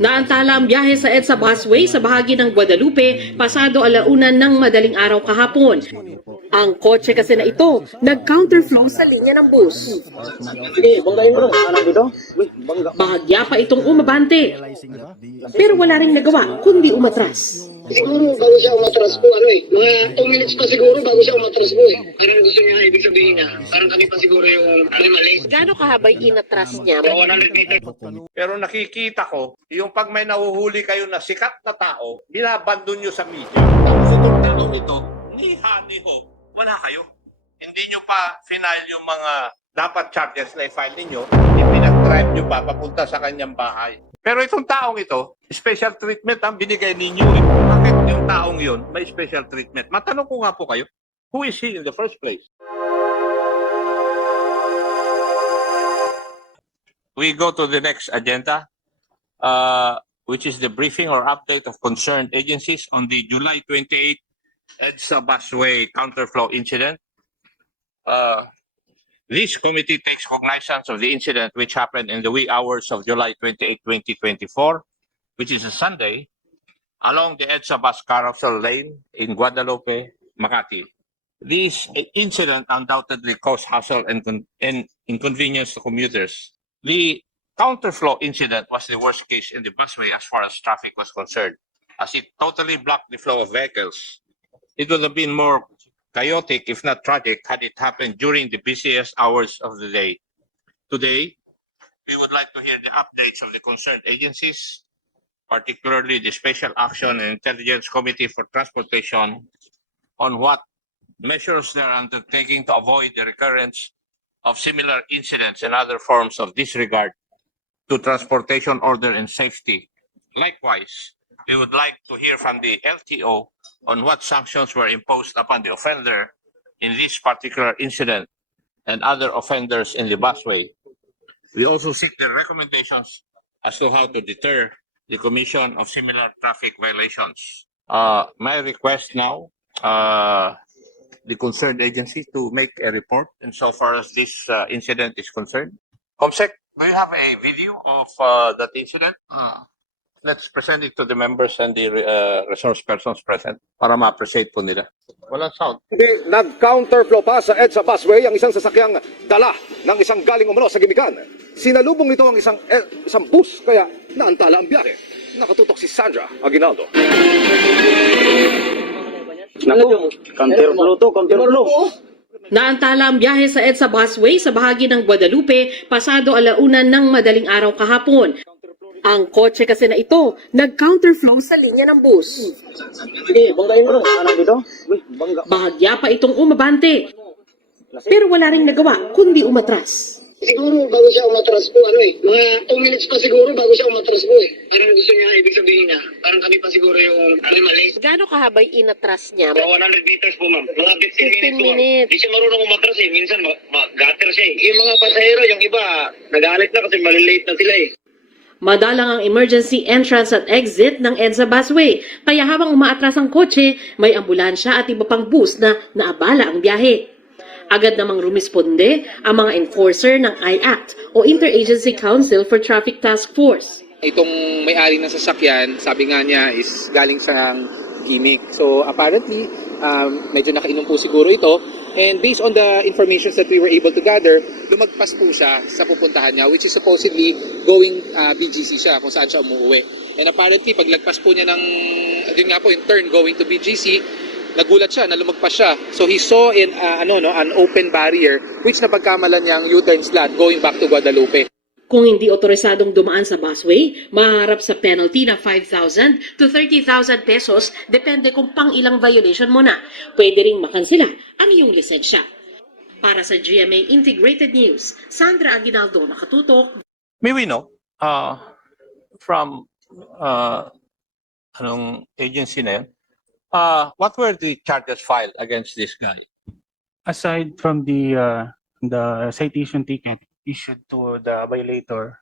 Naantala ang biyahe sa EDSA busway sa bahagi ng Guadalupe pasado alauna ng madaling araw kahapon. Ang kotse kasi na ito nag-counterflow sa linya ng bus. Bahagya pa itong umabante. Pero wala ring nagawa kundi umatras. Siguro bago siya umatras po, mga 2 minutes pa siguro bago siya umatras po Ano yung gusto niya, ibig sabihin niya, parang kami pa siguro yung mali. Gaano kahabay inatras niya? 100 meters. Pero nakikita ko, yung pag may nahuhuli kayo na sikat na tao, binabandon nyo sa media. Tapos itong tanong ito, ni ho, wala kayo. Hindi nyo pa final yung mga dapat charges na i-file ninyo, ipinag-drive nyo pa papunta sa kanyang bahay. Pero itong taong ito, special treatment ang binigay ninyo. Bakit yung taong yun may special treatment? Matanong ko nga po kayo, who is he in the first place? We go to the next agenda, which is the briefing or update of concerned agencies on the July 28 EDSA busway counterflow incident. This committee takes cognizance of the incident which happened in the wee hours of July 28, 2024, which is a Sunday, along the EDSA bus carousel lane in Guadalupe, Makati. This incident undoubtedly caused hassle and inconvenience to commuters. The counterflow incident was the worst case in the busway as far as traffic was concerned, as it totally blocked the flow of vehicles. It would have been more chaotic, if not tragic, had it happened during the busiest hours of the day. Today, we would like to hear the updates of the concerned agencies, particularly the Special Action and Intelligence Committee for Transportation, on what measures they are undertaking to avoid the recurrence of similar incidents and other forms of disregard to transportation order and safety. Likewise, we would like to hear from the LTO on what sanctions were imposed upon the offender in this particular incident and other offenders in the busway. We also seek their recommendations as to how to deter the commission of similar traffic violations. May I request now the concerned agency to make a report insofar as this incident is concerned. Comsec, do you have a video of that incident? Let's present it to the members and the resource persons present para ma-appreciate po nila. Walang sound. Hindi, nag-counterflow pa sa EDSA busway ang isang sasakyang dala ng isang galing umano sa Gimikan. Sinalubong nito ang isang bus kaya naantala ang biyahe. Nakatutok si Sandra Aguinaldo. Naantala ang biyahe sa EDSA busway sa bahagi ng Guadalupe pasado alauna ng madaling araw kahapon. Ang kotse kasi na ito nag-counterflow sa linya ng bus. Bahagya pa itong umabante. Pero wala ring nagawa kundi umatras. Siguro bago siya umatras po, mga 2 minutes pa siguro bago siya umatras po Ano yung gusto niya, ibig sabihin niya, parang kami pa siguro yung mali. Gaano kahabay inatras niya? 100 meters po ma'am, mga 15 15 minutes po ma'am. minutes. Di siya marunong umatras minsan gutter siya Yung mga pasahero, yung iba, nagalit na kasi malilate na sila Madalang ang emergency entrance at exit ng EDSA busway. Kaya habang umaatras ang kotse, may ambulansya at iba pang bus na naabala ang biyahe. Agad namang rumisponde ang mga enforcer ng IACT o Interagency Council for Traffic Task Force. Itong may-ari ng sasakyan, sabi nga niya is galing sa gimmick. So apparently, medyo nakainom po siguro ito. And based on the information that we were able to gather, lumagpas po siya sa pupuntahan niya, which is supposedly going BGC siya, kung saan siya umuwi. And apparently, paglagpas po niya ng, yun nga po, in turn going to BGC, nagulat siya, na lumagpas siya. So he saw in an open barrier, which napagkamalan niyang U-turn slot going back to Guadalupe. Kung hindi otorisadong dumaan sa busway, maharap sa penalty na 5,000 to 30,000 pesos depende kung pang ilang violation mo na. Pwede ring makansela ang iyong lisensya. Para sa GMA Integrated News, Sandra Aguinaldo, nakatutok. May we know from anong agency na yun? What were the charges filed against this guy? Aside from the citation ticket issued to the violator,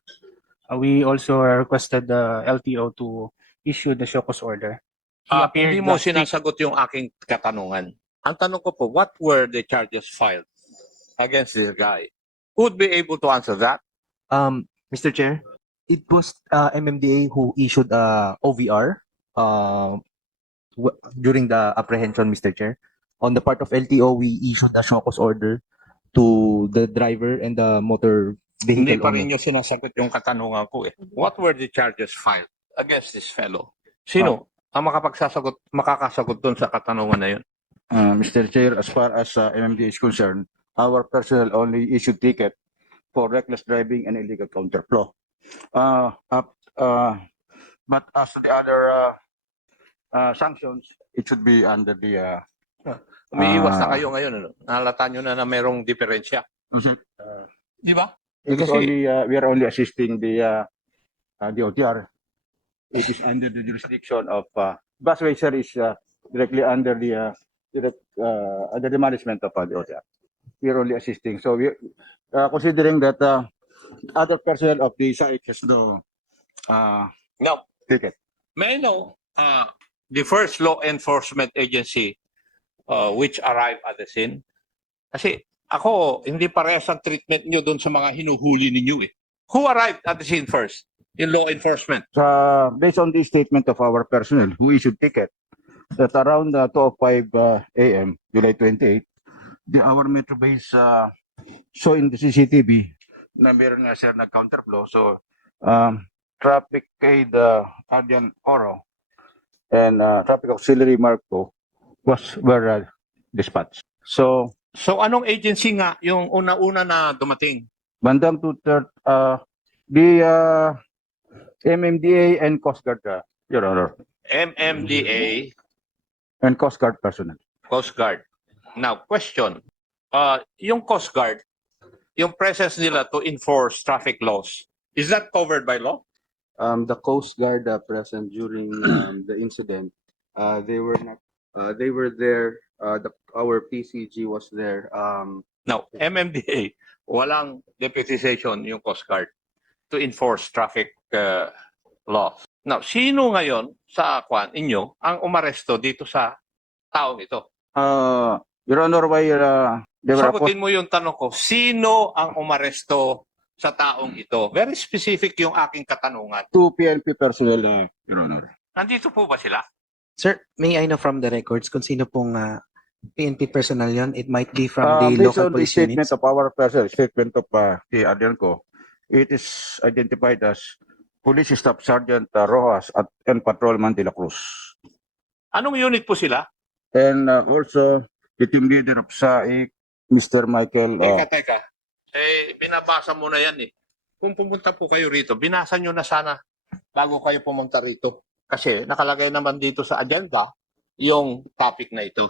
we also requested the LTO to issue the show cause order. Hindi mo sinasagot yung aking katanungan. Ang tanong ko po, what were the charges filed against this guy? Who would be able to answer that? Mr. Chair, It was MMDA who issued OVR during the apprehension, Mr. Chair. On the part of LTO, we issued a show cause order to the driver and the motor Hindi vehicle pa owner. rin yung sinasagot yung katanungan ko eh. What were the charges filed against this fellow? Sino ang makakasagot dun sa katanungan na yun? Mr. Chair, as far as MMDA is concerned, our personnel only issued ticket for reckless driving and illegal counterflow. But as to the other sanctions, it should be under the. Umiiwas na kayo ngayon. Ano? Nahalata nyo na merong diferensya. Di ba? Because Kasi- only we are only assisting the OTR. It is under the jurisdiction of busway, sir, is directly under the under the management of the OTR. We are only assisting. So we considering that other personnel of the SAIC has no No. ticket. May I know the first law enforcement agency which arrived at the scene? Kasi ako, hindi parehas ang treatment nyo doon sa mga hinuhuli ninyo eh. Who arrived at the scene first in law enforcement? Based on the statement of our personnel who issued ticket, that around 2:05 a.m., July 28, our metro base saw in the CCTV na meron nga sir na counterflow. So, traffic aid Adrian Oro and traffic auxiliary Marco were dispatched. So, So anong agency nga yung una-una na dumating? bandang 2:30, the MMDA and Coast Guard, Your Honor, MMDA, and Coast Guard personnel. Coast Guard. Now, question. Yung Coast Guard, yung presence nila to enforce traffic laws, is that covered by law? The Coast Guard present during the incident, they were not. They were there. Our PCG was there. Now, MMDA, walang deputization yung Coast Guard to enforce traffic laws. Now, sino ngayon sa kwan inyo ang umaresto dito sa taong ito? Your Honor, why they were Sagutin mo yung tanong ko, sino ang umaresto sa taong ito? Very specific yung aking katanungan. two PNP personnel, Your Honor. Nandito po ba sila? Sir, may I know from the records kung sino pong PNP personnel yon? It might be from the Based local on the police statement units. of our personnel, statement of the Adrian Co, it is identified as Police Staff Sergeant Rojas and Patrolman de la Cruz. Anong unit po sila? And also, the team leader of SAIC, Mr. Michael. Teka. Binabasa mo na yan eh. Kung pumunta po kayo rito, binasa nyo na sana bago kayo pumunta rito. Kasi nakalagay naman dito sa agenda yung topic na ito.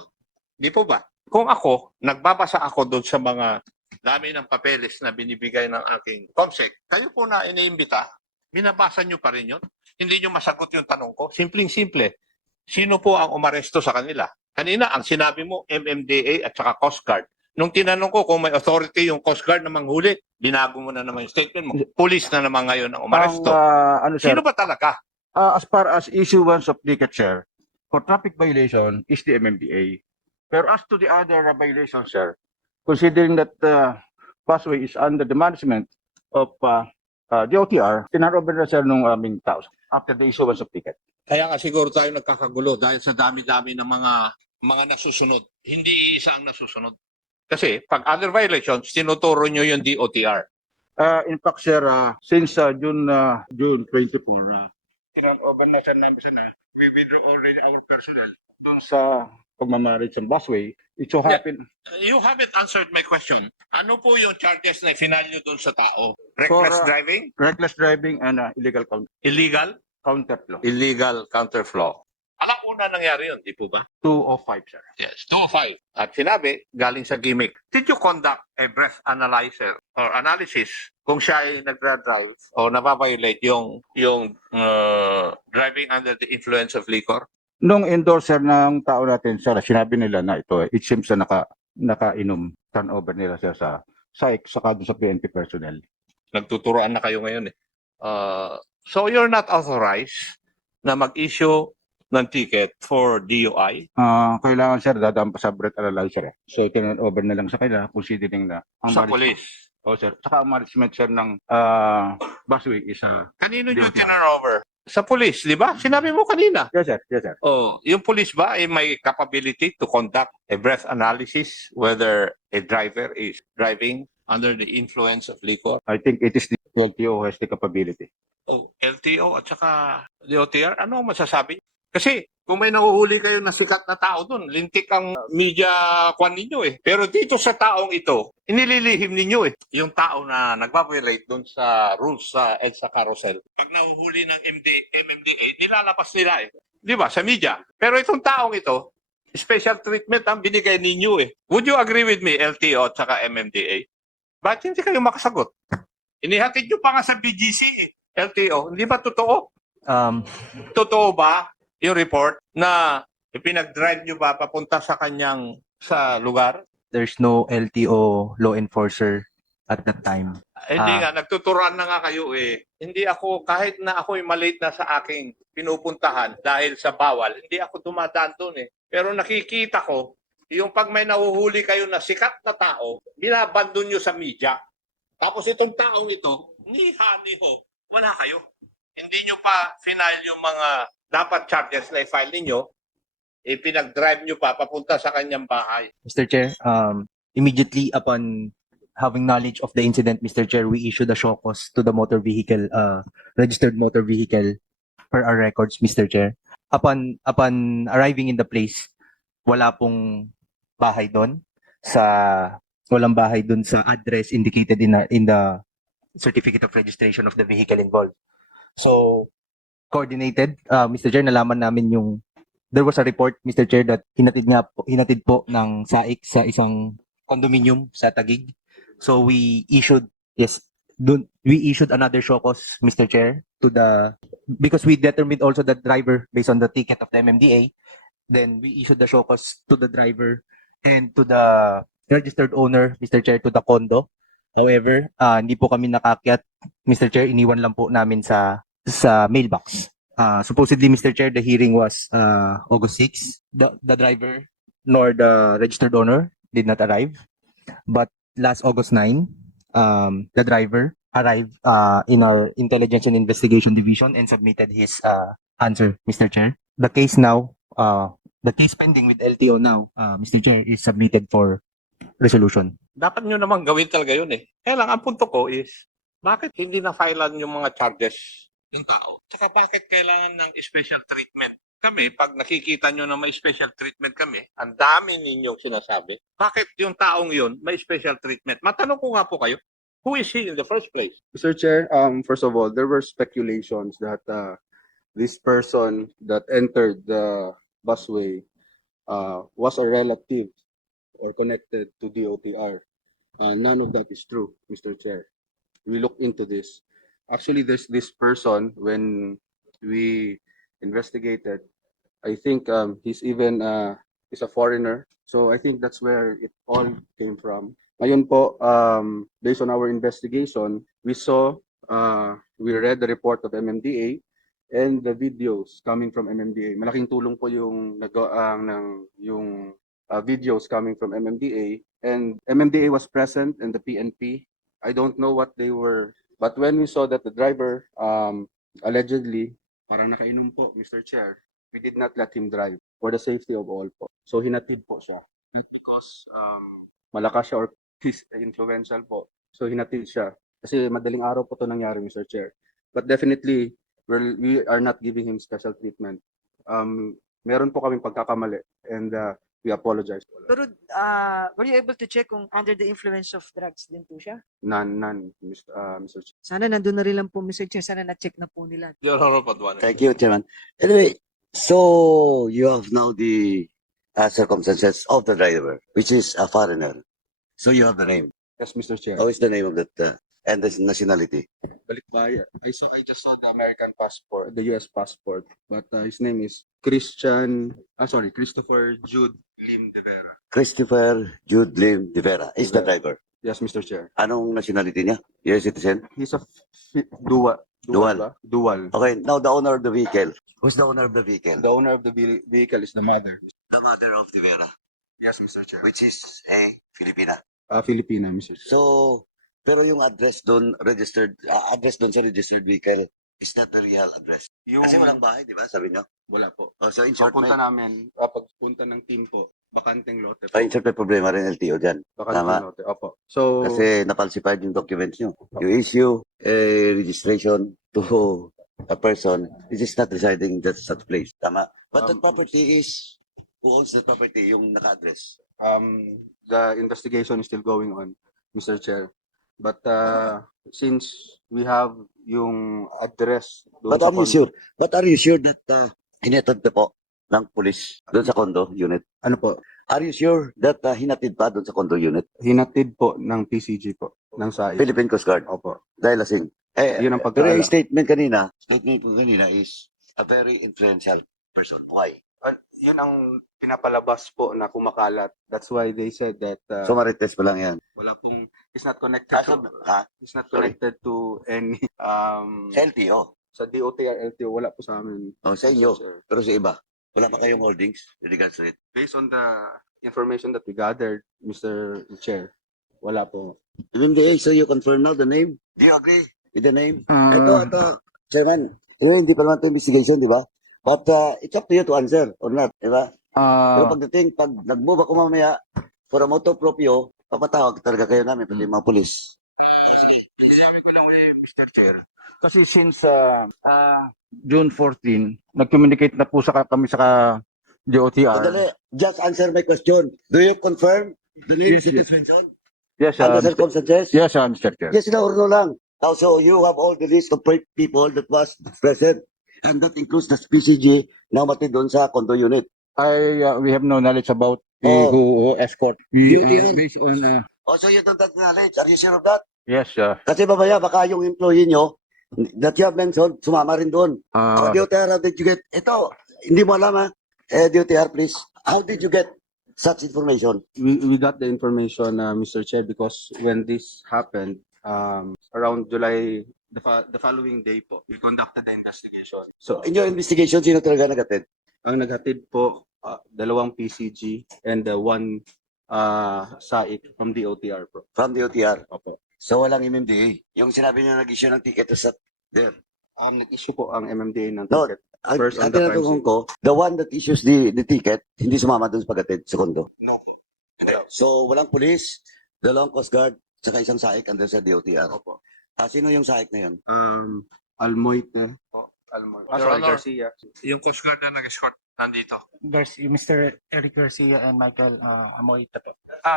Di po ba? Kung ako, nagbabasa ako doon sa mga dami ng papeles na binibigay ng aking COMSEC, kayo po na iniimbita, binabasa nyo pa rin yun. Hindi nyo masagot yung tanong ko. Simpleng-simple. Sino po ang umaresto sa kanila? Kanina, ang sinabi mo, MMDA at saka Coast Guard. Nung tinanong ko kung may authority yung Coast Guard na manghuli, binago mo na naman yung statement mo. Police na naman ngayon ang umaresto. Sir, Sino ba talaga? as far as issuance of ticket, sir, for traffic violation is the MMDA. Pero as to the other violations, sir, considering that busway is under the management of the OTR, tinarover na sir nung aming tao after the issuance of ticket. Kaya nga siguro tayo nagkakagulo dahil sa dami-dami ng mga nasusunod. Hindi isa ang nasusunod. Kasi pag other violations, tinuturo nyo yung DOTR. In fact, sir, since June 24, tinarover na sir namin na we withdraw already our personnel dun sa pagmamarriage ng busway. It so happened. You haven't answered my question. Ano po yung charges na final nyo dun sa tao? Reckless For, driving? Reckless driving and illegal Illegal? counterflow. Illegal counterflow. Alam una nangyari yun, di po ba? 205, sir. Yes, 205. At sinabi, galing sa gimmick. Did you conduct a breath analyzer or analysis kung siya ay nagdra-drive o nababiolate yung driving under the influence of liquor? Nung endorser ng tao natin, sir, sinabi nila na ito, it seems na nakainom, turnover nila sir sa SAIC, saka doon sa PNP personnel. Nagtuturoan na kayo ngayon eh. So you're not authorized na mag-issue ng ticket for DUI? Kailangan sir, dadaan pa sa breath analyzer. So, turnover na lang sa kanila, considering na Sa police. Oh, sir. Saka ang management, sir, ng busway is Kanino nyo tinurnover? Sa police, di ba? Sinabi mo kanina. yes, sir. Yes, sir. Oh, yung police ba ay may capability to conduct a breath analysis whether a driver is driving under the influence of liquor? I think it is the LTO has the capability. Oh, LTO at saka DOTR, ano ang masasabi? Kasi kung may nahuhuli kayo na sikat na tao doon, lintik ang media kwan ninyo eh. Pero dito sa taong ito, inililihim ninyo eh. Yung tao na nagbabiolate doon sa rules sa EDSA carousel. Pag nahuhuli ng MMDA, nilalapas nila eh. Di ba? Sa media. Pero itong taong ito, special treatment ang binigay ninyo eh. Would you agree with me, LTO at saka MMDA? Bakit hindi kayo makasagot? Inihatid nyo pa nga sa BGC eh. LTO, hindi ba totoo? Totoo ba yung report na ipinag-drive nyo ba papunta sa kanyang sa lugar? There's no LTO law enforcer at that time. Hindi nga, nagtuturan na nga kayo eh. Hindi ako, kahit na ako'y malate na sa aking pinupuntahan dahil sa bawal, hindi ako dumadaan doon eh. Pero nakikita ko, yung pag may nahuhuli kayo na sikat na tao, binabandon nyo sa media. Tapos itong taong ito, niho, wala kayo. Hindi nyo pa final yung mga dapat charges na i-file ninyo, pinag-drive nyo pa papunta sa kanyang bahay. Mr. Chair, immediately upon having knowledge of the incident, Mr. Chair, we issued a show cause to the motor vehicle, registered motor vehicle per our records, Mr. Chair. Upon arriving in the place, wala pong bahay doon walang bahay doon sa address indicated in the certificate of registration of the vehicle involved. So, coordinated, Mr. Chair, nalaman namin there was a report, Mr. Chair, that hinatid po ng SAIC sa isang condominium sa Taguig. So, we issued another show cause, Mr. Chair, because we determined also the driver based on the ticket of the MMDA. Then, we issued the show cause to the driver and to the registered owner, Mr. Chair, to the condo. However, hindi po kami nakakyat, Mr. Chair, iniwan lang po namin sa mailbox. Supposedly, Mr. Chair, the hearing was August 6. The driver nor the registered owner did not arrive. But last August 9, the driver arrived in our Intelligence and Investigation Division and submitted his answer, Mr. Chair. The case pending with LTO now, Mr. Chair, is submitted for resolution. Dapat nyo naman gawin talaga yun eh. Kaya lang, ang punto ko is, bakit hindi na-filean yung mga charges ng tao? Tsaka bakit kailangan ng special treatment? Kami, pag nakikita nyo na may special treatment kami, ang dami ninyong sinasabi, bakit yung taong yun may special treatment? Matanong ko nga po kayo, who is he in the first place? Mr. Chair, first of all, there were speculations that this person that entered the busway was a relative or connected to DOTR. None of that is true, Mr. Chair. We looked into this. Actually, there's this person, when we investigated, I think he's even is a foreigner. So I think that's where it all came from. Ngayon po, based on our investigation, we read the report of MMDA and the videos coming from MMDA. Malaking tulong po yung videos coming from MMDA, and MMDA was present in the PNP. I don't know what they were, but when we saw that the driver allegedly parang nakainom po, Mr. Chair, we did not let him drive for the safety of all po. So hinatid po siya because malakas siya or he's influential po. So hinatid siya kasi madaling araw po to nangyari, Mr. Chair. But definitely we are not giving him special treatment. Meron po kaming pagkakamali and we apologize. Pero were you able to check kung under the influence of drugs din po siya? None, Mr. Chair. Sana nandun na rin lang po, Mr. Chair. Sana na-check na po nila. Thank you, Chairman. Anyway, so you have now the circumstances of the driver, which is a foreigner. So you have the name. Yes, Mr. Chair. How is the name of that and the nationality? Balikbayan. I just saw the American passport, the US passport, but his name is Christopher Jude Lim de Vera. Christopher Jude Lim de Vera is the driver. Yes, Mr. Chair. Anong nationality niya? US citizen? He's a dual. Dual. Dual. Okay, now the owner of the vehicle. Who's the owner of the vehicle? The owner of the vehicle is the mother. The mother of de Vera, Yes, Mr. Chair. which is a Filipina. Filipina, Mr. Chair. So Pero yung address doon, address doon sa registered vehicle is not the real address. Yung Kasi walang bahay, di ba? Sabi niyo. wala po. Oh, so in short, Pagpunta may, namin, pagpunta ng team po, bakanteng lote po. in short, may problema rin LTO dyan. Bakanteng Tama. lote. Opo. So, Kasi napalsified yung documents nyo. You issue a registration to a person, this is not residing in that such place. Tama. But that property is, who owns the property, yung naka-address. the investigation is still going on, Mr. Chair. But since we have yung address doon But sa are you sure? But are you sure that hinatid pa po ng police doon sa condo unit? Ano po? Are you sure that hinatid pa doon sa condo unit? Hinatid po ng PCG po, ng SAIC. Philippine Coast Guard. Opo. Dahil lasing. Yun ang Pero yung pagkala. statement ko kanina is a very influential person. Why? Yun ang pinapalabas po na kumakalat. That's why they said that So marites pa lang yan. wala pong, it's not connected Kaso, to, ha? it's not connected to any, Sa LTO. sa DOTR, LTO, wala po sa amin. O, sa inyo. Sir. Pero sa iba. Wala pa kayong holdings with regards to it. Based on the information that we gathered, Mr. Chair, wala po. MMDA, so you confirm now the name? Do you agree with the name? Ito. Chairman, hindi pa naman ito investigation, di ba? But it's up to you to answer or not, di ba? Pero pag nag-move ako mamaya for a moto proprio, papatawag talaga kayo namin, pati mga polis. Sinabi ko lang Mr. Chair. Kasi since June 14, nag-communicate na po kami sa DOTR. Sandali, just answer my question. Do you confirm the name Yes, City yes. Swinson? Yes, And the circumstances? yes, Mr. Chair. Yes, no or no lang. Now, so you have all the list of people that was present, and that includes the PCG na matid doon sa condo unit. We have no knowledge about Oh. who escort. DOTR. Based on, Also, you don't have knowledge. Are you sure of that? yes, Kasi babaya, baka yung employee nyo that you have mentioned, sumama rin doon. DOTR, how did you get, ito, hindi mo alam ha? DOTR, please. How did you get such information? We got the information, Mr. Chair, because when this happened, around July, the following day po, we conducted the investigation. So, In your investigation, sino talaga nagatid? ang naghatid po, dalawang PCG and one SAIC from DOTR po. From DOTR. Opo. So, walang MMDA. Yung sinabi niya nag-issue ng ticket was at there. Nag-issue po ang MMDA ng No, ticket. Ang First on the crime tinatanong scene. ko, the one that issues the ticket, hindi sumama doon sa paghatid sa kondo. No po. Hindi. So, walang police, dalawang Coast Guard, saka isang SAIC under sa DOTR. Opo. Sino yung SAIC na yun? Almoite. Almoite. Your Sorry, Honor. Garcia. Yung Coast Guard na nag-escort nandito. Mr. Eric Garcia and Michael Amoy Tato.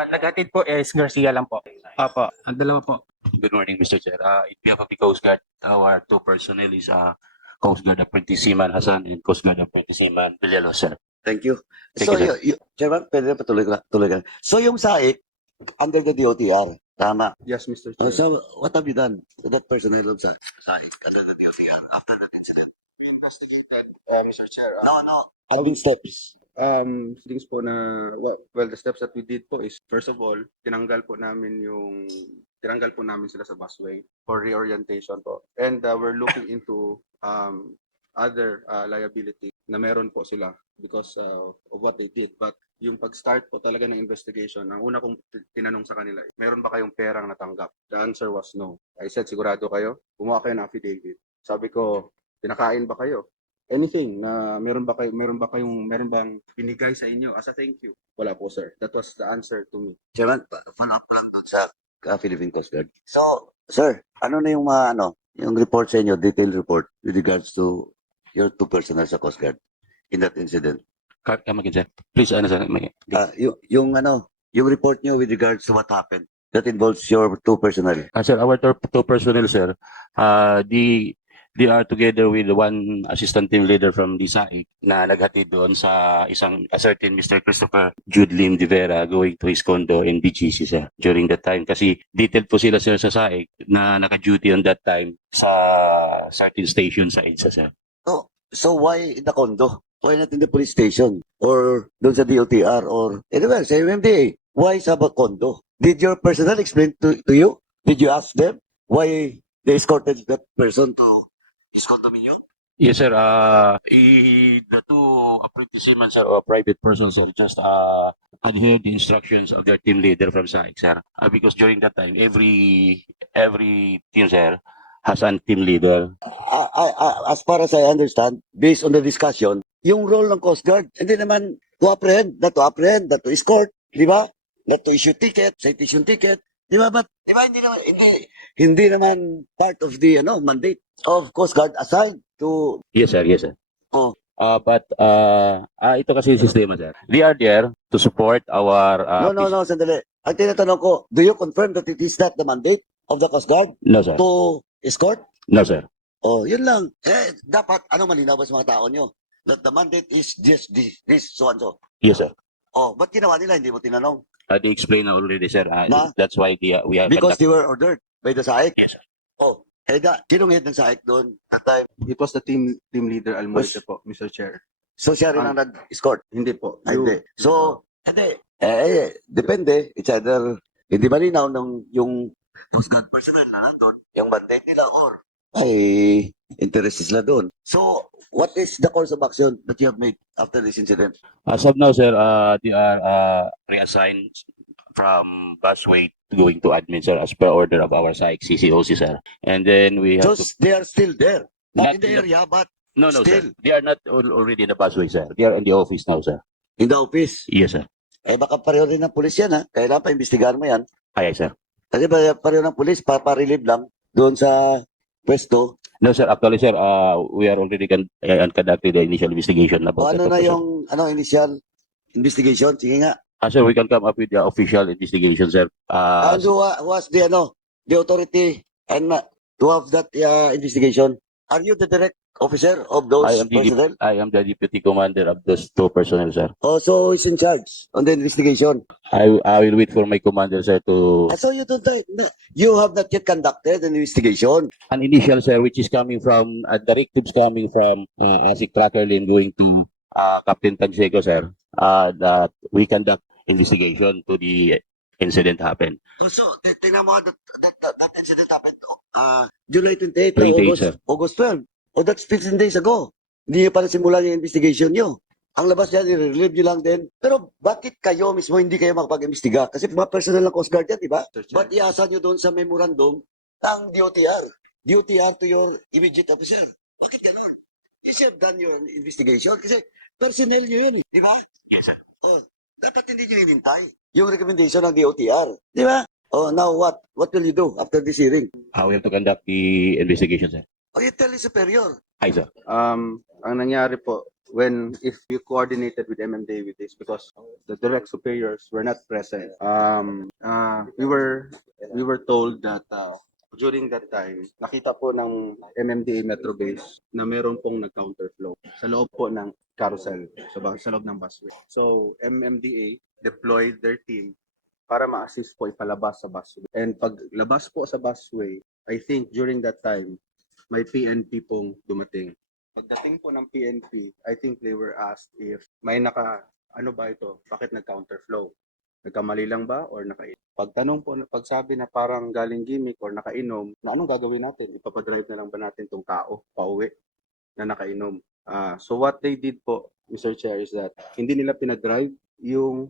Naghatid po is Garcia lang po. Opo, ang dalawa po. Good morning, Mr. Chair. In behalf of the Coast Guard, our two personnel is Coast Guard Apprentice Seaman Hassan and Coast Guard Apprentice Seaman Villalobos, sir. Thank you. Thank So, you, Chairman, pwede na patuloy ka. So, yung SAIC, under the DOTR, tama. Yes, Mr. Oh, Chair. so, what have you done with that personnel of SAIC under the DOTR after that incident? We investigated, Mr. Chair. No. Having steps. Things po na, well, the steps that we did po is, first of all, tinanggal po namin sila sa busway for reorientation po. And we're looking into other liability na meron po sila because of what they did. But yung pag-start po talaga ng investigation, ang una kong tinanong sa kanila, meron ba kayong perang natanggap? The answer was no. I said, sigurado kayo? Gumawa kayo ng affidavit. Sabi ko, pinakain ba kayo? Anything na meron bang binigay sa inyo as a thank you? Wala po, sir. That was the answer to me. Chairman, follow up lang doon sa Philippine Coast Guard. So, sir, ano na yung yung report sa inyo, detailed report with regards to your two personnel sa Coast Guard in that incident? Come again, sir. Please, sir. Yung report nyo with regards to what happened that involves your two personnel. Sir, our two personnel, sir, they are together with one assistant team leader from the SAIC na naghatid doon sa a certain Mr. Christopher Jude Lim de Vera going to his condo in BGC, sir, during that time. Kasi detailed po sila, sir, sa SAIC na naka-duty on that time sa certain station sa EDSA, sir. So why in the condo? Why not in the police station? Or doon sa DOTR? Or anywhere, sa MMDA? Why sa condo? Did your personnel explain to you? Did you ask them why they escorted that person to his condominium? Yes, sir. The two apprentice seamen, sir, or private persons, sir, just adhere the instructions of their team leader from SAIC, sir. Because during that time, every team, sir, has a team leader. As far as I understand, based on the discussion, yung role ng Coast Guard, hindi naman to apprehend, not to escort, di ba? Not to issue ticket, citation ticket, di ba? But, di ba, hindi naman part of the, mandate of Coast Guard aside to, Yes, sir. Yes, sir. oh, But ito kasi yung sistema, sir. They are there to support our no, sandali. Ang tinatanong ko, do you confirm that it is not the mandate of the Coast Guard No, sir. to escort? No, sir. Oh, yun lang. Dapat, malinaw ba sa mga tao nyo? That the mandate is this, so and so. Yes, sir. Oh, ba't ginawa nila? Hindi mo tinanong? They explained na already, sir. Na? That's why we have Because they were ordered by the SAIC? Yes, sir. Oh, sinong head ng SAIC doon that time? It was the team leader Almonte po, Mr. Chair. So siya rin ang nag-escort? Hindi po. Hindi. So, depende. It's either, hindi malinaw ng yung Coast Guard personnel na nandun, yung mandate nila or ay interest sila doon. So, what is the course of action that you have made after this incident? As of now, sir, they are reassigned from busway going to admin, sir, as per order of our SAIC CCOC, sir. And then we have So, they are still there. Not Not in the in the- area, but no, still sir. They are not already in the busway, sir. They are in the office now, sir. in the office. Yes, sir. Baka pareho rin ng pulis yan, ha? Kailangan pa imbestigahan mo yan. Ay, sir. Kasi ba pareho ng pulis, paparelieve lang doon sa pwesto. No, sir. Actually, sir, we are already conducting the initial investigation O about ano that, na sir. yung initial investigation? Sige nga. Sir, we can come up with the official investigation, sir. And who was the authority and to have that investigation? Are you the direct officer of those personnel? I am the deputy commander of those two personnel, sir. Also, is in charge on the investigation. I will wait for my commander, sir, to So you have not yet conducted an investigation. an initial, sir, which is coming from directives coming from ASIC Tracker Lane going to Captain Tanseco, sir, that we conduct investigation to the incident happened. So, tingnan mo that incident happened July 28 28, sir. August 12. Oh, that's 15 days ago. Hindi nyo pa nasimulan yung investigation nyo. Ang labas yan, i-relieve nyo lang din. Pero bakit kayo mismo hindi kayo makapag-imbestiga? Kasi mga personal ng Coast Guard yan, di ba? Ba't iasa nyo doon sa memorandum ng DOTR? DOTR to your immediate officer. Bakit ganun? You should have done your investigation kasi personnel nyo yun, di ba? Yes, sir. Oh, dapat hindi nyo hinintay yung recommendation ng DOTR. Di ba? Oh, now what? What will you do after this hearing? We have to conduct the investigation, sir. Oh, you tell your superior. Ay, sir. Ang nangyari po, if you coordinated with MMDA with this, because the direct superiors were not present, we were told that during that time, nakita po ng MMDA Metro Base na meron pong nag-counterflow sa loob po ng carousel, sa loob ng busway. So, MMDA deployed their team para ma-assist po ipalabas sa busway. And pag labas po sa busway, I think during that time, may PNP pong dumating. Pagdating po ng PNP, I think they were asked if may ano ba ito? Bakit nag-counterflow? Nagkamali lang ba or nakainom? Pagtanong po, pagsabi na parang galing gimmick or nakainom, na anong gagawin natin? Ipapadrive na lang ba natin tong tao pauwi na nakainom? So what they did po, Mr. Chair, is that hindi nila pinadrive yung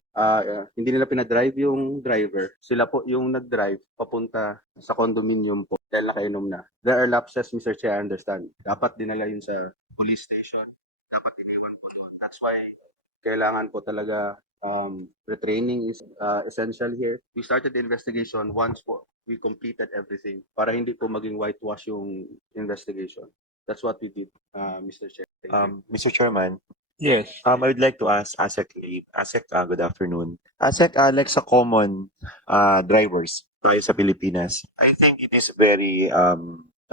driver. Sila po yung nag-drive papunta sa condominium po dahil nakainom na. There are lapses, Mr. Chair, I understand. Dapat dinala yun sa police station. Dapat iniwan po doon. That's why kailangan po talaga retraining is essential here. We started the investigation once po we completed everything para hindi po maging whitewash yung investigation. That's what we did, Mr. Chair. Thank you. Mr. Chairman, Yes. I would like to ask ASEC Lead. ASEC, good afternoon. ASEC, like sa common drivers tayo sa Pilipinas, I think it is very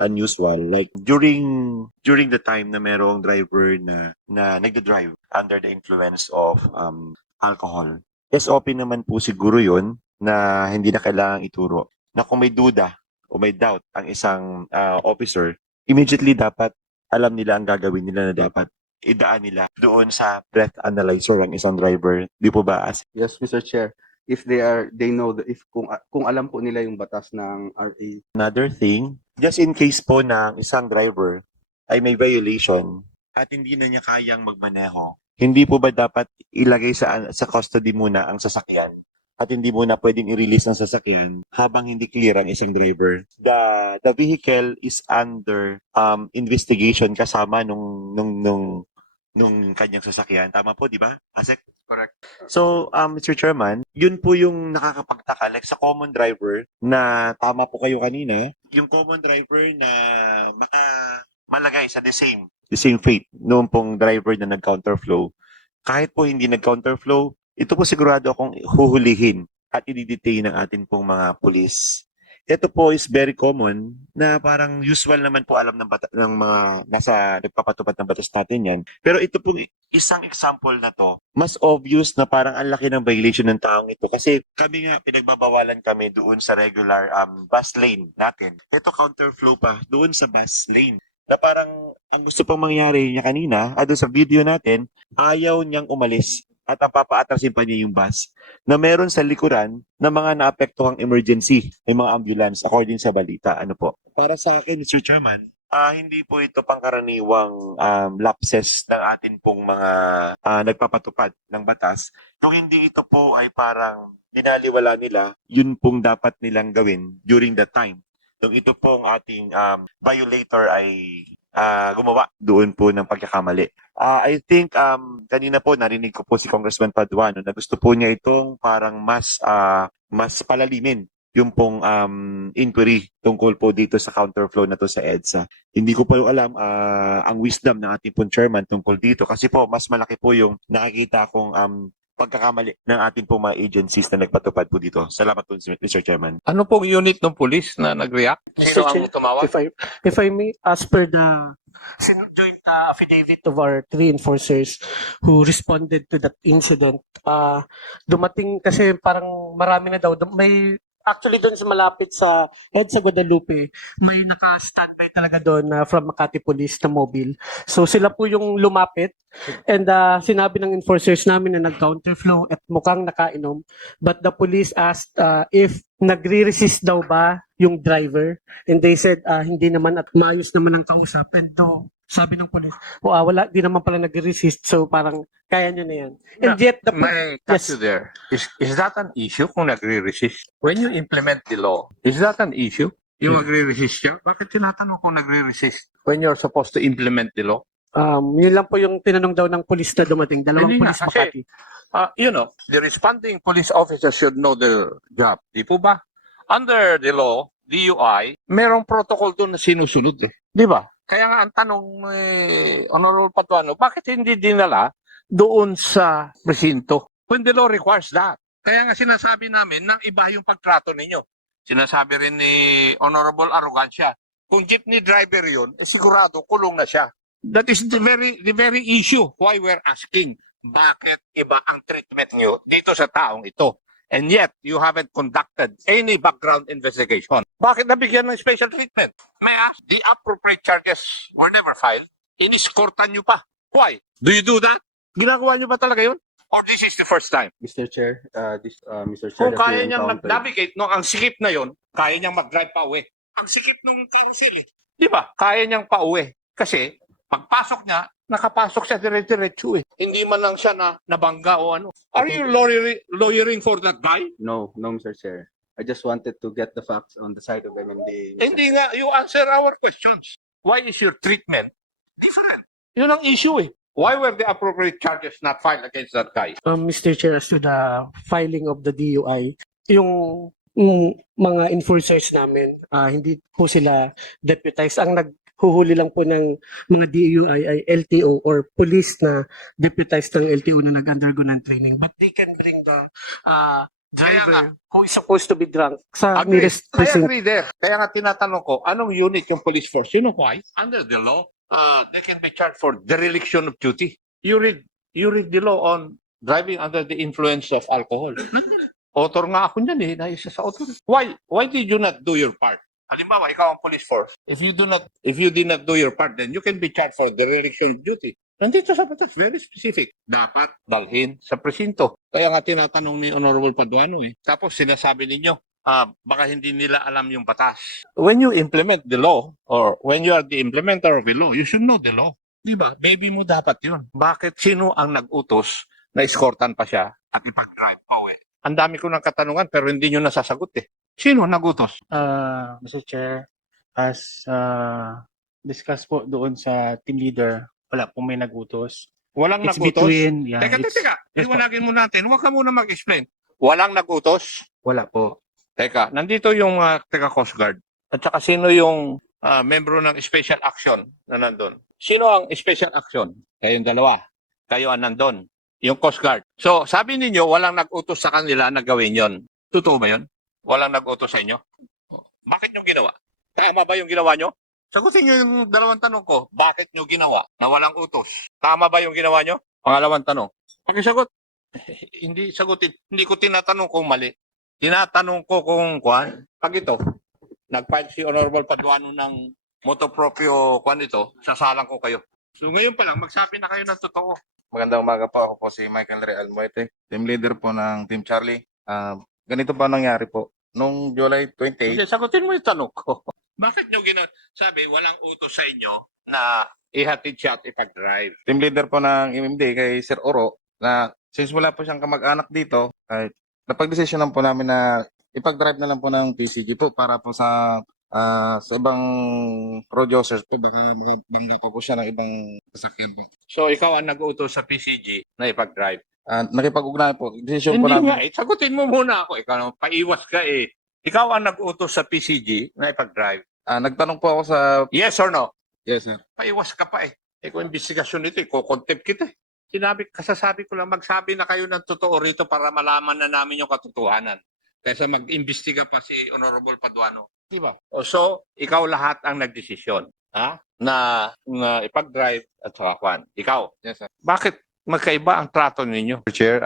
unusual. Like during the time na merong driver na nagda-drive under the influence of alcohol. SOP naman po siguro yun na hindi na kailangang ituro. Na kung may duda o may doubt ang isang officer, immediately dapat alam nila ang gagawin nila na dapat idaan nila doon sa breath analyzer ang isang driver. Di po ba? Yes, Mr. Chair. If they know kung alam po nila yung batas ng RA. Another thing, just in case po ng isang driver ay may violation at hindi na niya kayang magmaneho, hindi po ba dapat ilagay sa custody muna ang sasakyan? At hindi mo na pwedeng i-release ng sasakyan habang hindi clear ang isang driver. The vehicle is under investigation kasama nung kanyang sasakyan. Tama po, di ba? Asek? Correct. So, Mr. Chairman, yun po yung nakakapagtaka. Like sa common driver na tama po kayo kanina, yung common driver na malagay sa the same fate noong pong driver na nag-counterflow. Kahit po hindi nag-counterflow, ito po sigurado akong huhulihin at i-detain ng atin pong mga pulis. Ito po is very common na parang usual naman po alam ng mga nasa nagpapatupad ng batas natin yan. Pero ito po isang example na to, mas obvious na parang ang laki ng violation ng taong ito. Kasi kami nga, pinagbabawalan kami doon sa regular bus lane natin. Ito counterflow pa doon sa bus lane. Na parang ang gusto pang mangyari niya kanina, doon sa video natin, ayaw niyang umalis. At ang papaatrasin pa niya yung bus na meron sa likuran ng mga naapektuhang emergency, may mga ambulance according sa balita. Ano po? Para sa akin, Mr. Chairman, hindi po ito pangkaraniwang lapses ng atin pong mga nagpapatupad ng batas. Kung hindi ito po ay parang dinaliwala nila, yun pong dapat nilang gawin during that time. Kung ito pong ating violator ay gumawa doon po ng pagkakamali. I think kanina po narinig ko po si Congressman Paduano na gusto po niya itong parang mas palalimin yung pong inquiry tungkol po dito sa counterflow na to sa EDSA. Hindi ko po alam ang wisdom ng ating pong chairman tungkol dito kasi po mas malaki po yung nakikita kong pagkakamali ng ating pong mga agencies na nagpatupad po dito. Salamat po, Mr. Chairman. Ano pong unit ng police na nag-react? Sino ang tumawag? If I may, as per the joint affidavit of our 3 enforcers who responded to that incident, dumating kasi parang marami na daw. Actually, doon sa malapit sa EDSA Guadalupe, may naka-standby talaga doon from Makati Police na mobile. So sila po yung lumapit and sinabi ng enforcers namin na nag-counterflow at mukhang nakainom. But the police asked if nagre-resist daw ba yung driver, and they said hindi naman at maayos naman ang kausap. And sabi ng police, wala, di naman pala nagre-resist. So parang kaya nyo na yan. And yet, May catch you there. Is that an issue kung nagre-resist? When you implement the law, is that an issue? Yung magre-resist siya? Bakit tinatanong kung nagre-resist? When you're supposed to implement the law? Yun lang po yung tinanong daw ng police na dumating. Dalawang Hindi nga, police Makati. The responding police officers should know their job. Di po ba? Under the law, DUI, merong protocol doon na sinusunod eh. Di ba? Kaya nga ang tanong Honorable Paduano, bakit hindi dinala doon sa presinto? When the law requires that. Kaya nga sinasabi namin na iba yung pagtrato ninyo. Sinasabi rin ni Honorable Arrogancia, kung jeepney driver yun, sigurado kulong na siya. That is the very issue why we're asking, bakit iba ang treatment nyo dito sa taong ito? And yet, you haven't conducted any background investigation. Bakit nabigyan ng special treatment? May I ask, the appropriate charges were never filed. Iniskortan nyo pa. Why? Do you do that? Ginagawa nyo ba talaga yun? Or this is the first time? Mr. Chair, Mr. Chair, Kung kaya niyang nag-navigate, no, ang sikip na yon, kaya niyang mag-drive pa uwi. Ang sikip nung carousel eh. Di ba? Kaya niyang pa uwi. Kasi, pagpasok niya, nakapasok siya dire-diretso eh. Hindi man lang siya na nabangga o ano. Are you lawyering for that guy? No, Mr. Chair. I just wanted to get the facts on the side of MMDA. Hindi nga, you answer our questions. Why is your treatment different? Yun ang issue eh. Why were the appropriate charges not filed against that guy? Mr. Chair, as to the filing of the DUI, yung mga enforcers namin, hindi po sila deputized. Ang naghuhuli lang po ng mga DUI ay LTO or police na deputized ng LTO na nag-undergo ng training. But they can bring the driver who is supposed to be drunk sa nearest I precinct. agree there. Kaya nga tinatanong ko, anong unit yung police force? You know why? Under the law, they can be charged for dereliction of duty. You read the law on driving under the influence of alcohol. Author nga ako niyan eh, naisa sa author. Why did you not do your part? Halimbawa, ikaw ang police force. If you did not do your part, then you can be charged for dereliction of duty. Nandito sa batas, very specific. Dapat dalhin sa presinto. Kaya nga tinatanong ni Honorable Paduano eh. Tapos sinasabi ninyo, baka hindi nila alam yung batas. When you implement the law, or when you are the implementer of the law, you should know the law. Di ba? Baby mo dapat yun. Bakit sino ang nag-utos na escortan pa siya at ipag-drive pa uwi? Ang dami ko ng katanungan pero hindi nyo nasasagot eh. Sino nag-utos? Mr. Chair, as discuss po doon sa team leader, wala pong may nag-utos. Walang It's nag-utos? between, yeah, Teka. yes po. Iwanagin mo natin. Huwag ka muna mag-explain. Walang nag-utos? Wala po. Teka, nandito yung taga Coast Guard. At saka sino yung membro ng Special Action na nandun? Sino ang Special Action? Kayong dalawa. Kayo ang nandun. Yung Coast Guard. So, sabi ninyo, walang nag-utos sa kanila na gawin yon. Totoo ba yun? Walang nag-utos sa inyo? Bakit nyo ginawa? Tama ba yung ginawa nyo? Sagutin nyo yung dalawang tanong ko. Bakit nyo ginawa na walang utos? Tama ba yung ginawa nyo? Pangalawang tanong. Pakisagot. Hindi sagutin. Hindi ko tinatanong kung mali. Tinatanong ko kung pag ito, nag-file si Honorable Paduano ng moto proprio ito, sasalang ko kayo. So ngayon pa lang, magsabi na kayo ng totoo. Magandang umaga po. Ako po si Michael Real Muete, team leader po ng Team Charlie. Ganito pa nangyari po. Noong July 28, Hindi, sagutin mo yung tanong ko. Bakit nyo sabi, walang utos sa inyo na ihatid siya at ipag-drive? team leader po ng MMD kay Sir Oro, na since wala po siyang kamag-anak dito, ay napag-desisyonan po namin na ipag-drive na lang po ng PCG po para po sa ibang producers po, baka bangga po siya ng ibang sasakyan po. So ikaw ang nag-utos sa PCG na ipag-drive? Nakipag-ugnayan po. Desisyon po Hindi namin. nga, sagutin mo muna ako. Ikaw naman, paiwas ka eh. Ikaw ang nag-utos sa PCG na ipag-drive. Nagtanong po ako sa... Yes or no? Yes, sir. Paiwas ka pa eh. Kung investigasyon nito, kukontempt kita eh. Kasasabi ko lang, magsabi na kayo ng totoo rito para malaman na namin yung katotohanan. Kaysa mag-imbestiga pa si Honorable Paduano. Diba? So, ikaw lahat ang nagdesisyon. Na ipag-drive at saka Ikaw. Yes, sir. Bakit magkaiba ang trato ninyo? Chair,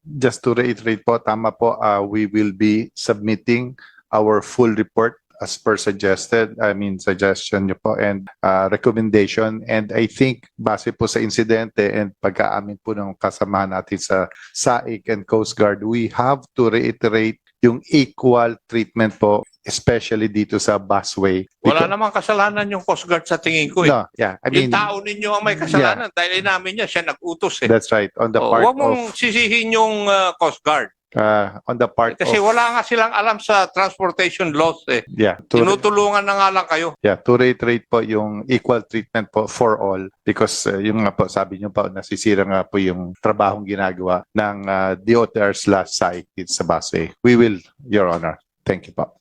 just to reiterate po, tama po, we will be submitting our full report as per suggestion nyo po and recommendation. And I think, base po sa insidente and pagkaamin po ng kasamahan natin sa SAIC and Coast Guard, we have to reiterate yung equal treatment po, especially dito sa busway. Wala namang kasalanan yung Coast Guard sa tingin ko eh. No, yeah, I mean, yung tao ninyo ang may kasalanan dahil namin niya, siya nag-utos eh. that's right, on the part Huwag mong of, sisihin yung Coast Guard. on the part Kasi of, wala nga silang alam sa transportation laws eh. yeah, Tinutulungan na nga lang kayo. yeah, to reiterate po yung equal treatment po for all because yung nga po, sabi nyo po, nasisira nga po yung trabahong ginagawa ng DOTR/SAIC sa busway. We will, Your Honor. Thank you po.